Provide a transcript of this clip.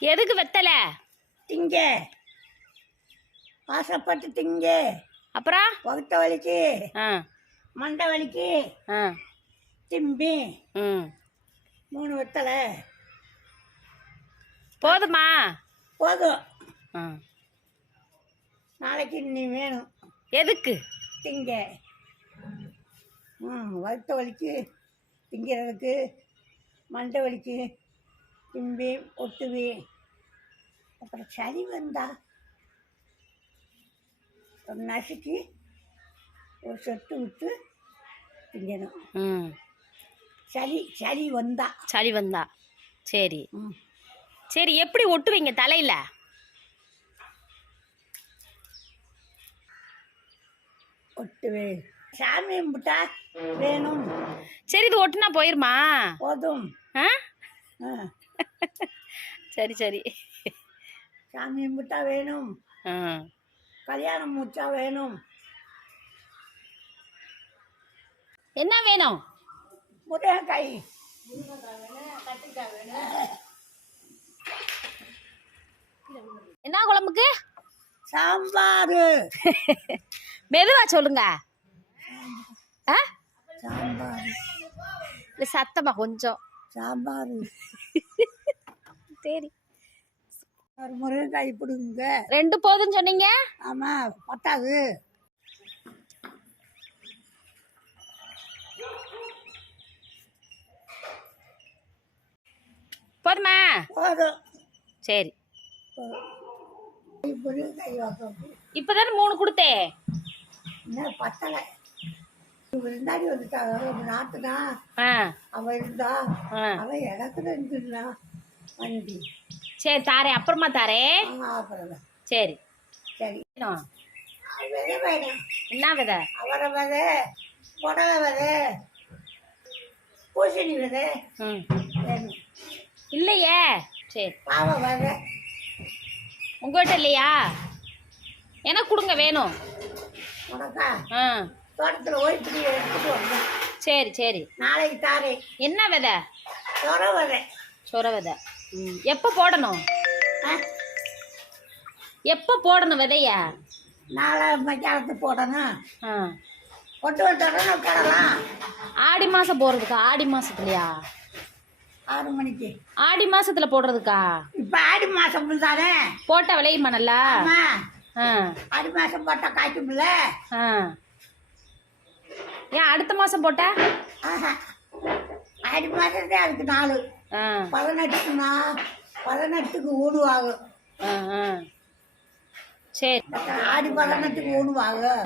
எதுக்கு வெத்தல? திங்க ஆசைப்பட்டு திங்க. அப்புறம் வகுத்த வலிக்கு மண்டை வலிக்கு திம்பி 3 வெத்தலை போதுமா? போதும். நாளைக்கு நீ வேணும். எதுக்கு? திங்க. வகுத்த வலிக்கு திங்கிறதுக்கு, மண்டை வலிக்கு திம்பி ஒட்டுவி. அப்புறம் சளி வந்தா ஒரு நசுக்கி ஒரு சொட்டு விட்டு திங்கணும். சளி வந்தா சரி. சரி, எப்படி ஒட்டுவீங்க தலையில? ஒட்டுவே சாமி கும்பிட்டா வேணும். சரி, இது ஒட்டுனா போயிருமா? போதும். சரி சரி. சாமி கும்பிட்டா வேணும். கல்யாணம் முடிச்சா வேணும். என்ன வேணும்? முருங்கைக்காய். என்ன குழம்புக்கு? சாம்பார். மெதுவா சொல்லுங்க. சாம்பார். சத்தமா கொஞ்சம். சாம்பார். சரி, ஒரு முருங்கைக்காய் பிடுங்க. 2 போதுன்னு சொன்னீங்க. ஆமா, பத்தாது. போதுமா? போதும். சரி, முருங்கைக்காய் வைப்போம். இப்பதானே 3 கொடுத்தேன். என்ன பத்தலை? முன்னாடி வந்துட்டாங்க நாட்டுனா. அவன் இருந்தா அவன் எனக்கு இருந்துருந்தா வண்டி. சரி, தாரேன், அப்புறமா தாரேன். அப்புறம் சரி சரி. விதை வேணும். என்ன விதை? அவரை விதை, புடவை விதை, பூசணி விதை வேணும். இல்லையே. சரி, பாவை விதை உங்ககிட்ட இல்லையா? எனக்கு கொடுங்க, வேணும். உனக்கா? தோட்டத்தில் ஓய்ப்படி எடுத்துட்டு வந்தேன். சரி சரி, நாளைக்கு தாரே. என்ன விதை? சொர விதை. சொர விதை. எப்போ போடணும்? எப்போ போடணும் விதைய? நாளை மத்தியானத்து போடணும். கொண்டு வந்துடணும் போடலாம். ஆடி மாதம் போடுறதுக்கா? ஆடி மாதத்துலையா? 6 மணிக்கு. ஆடி மாதத்தில் போடுறதுக்கா? இப்போ ஆடி மாதம் தானே போட்டால் விளையுமா நல்லா? ஆடி மாதம் போட்டால் காய்க்கும்ல. ஏன் அடுத்த மாதம் போட்ட? ஆடி மாதத்தே அதுக்கு 4. 18க்கு ஊடுவாகும். சரி, ஆடி 18க்கு ஊடுவாகும்.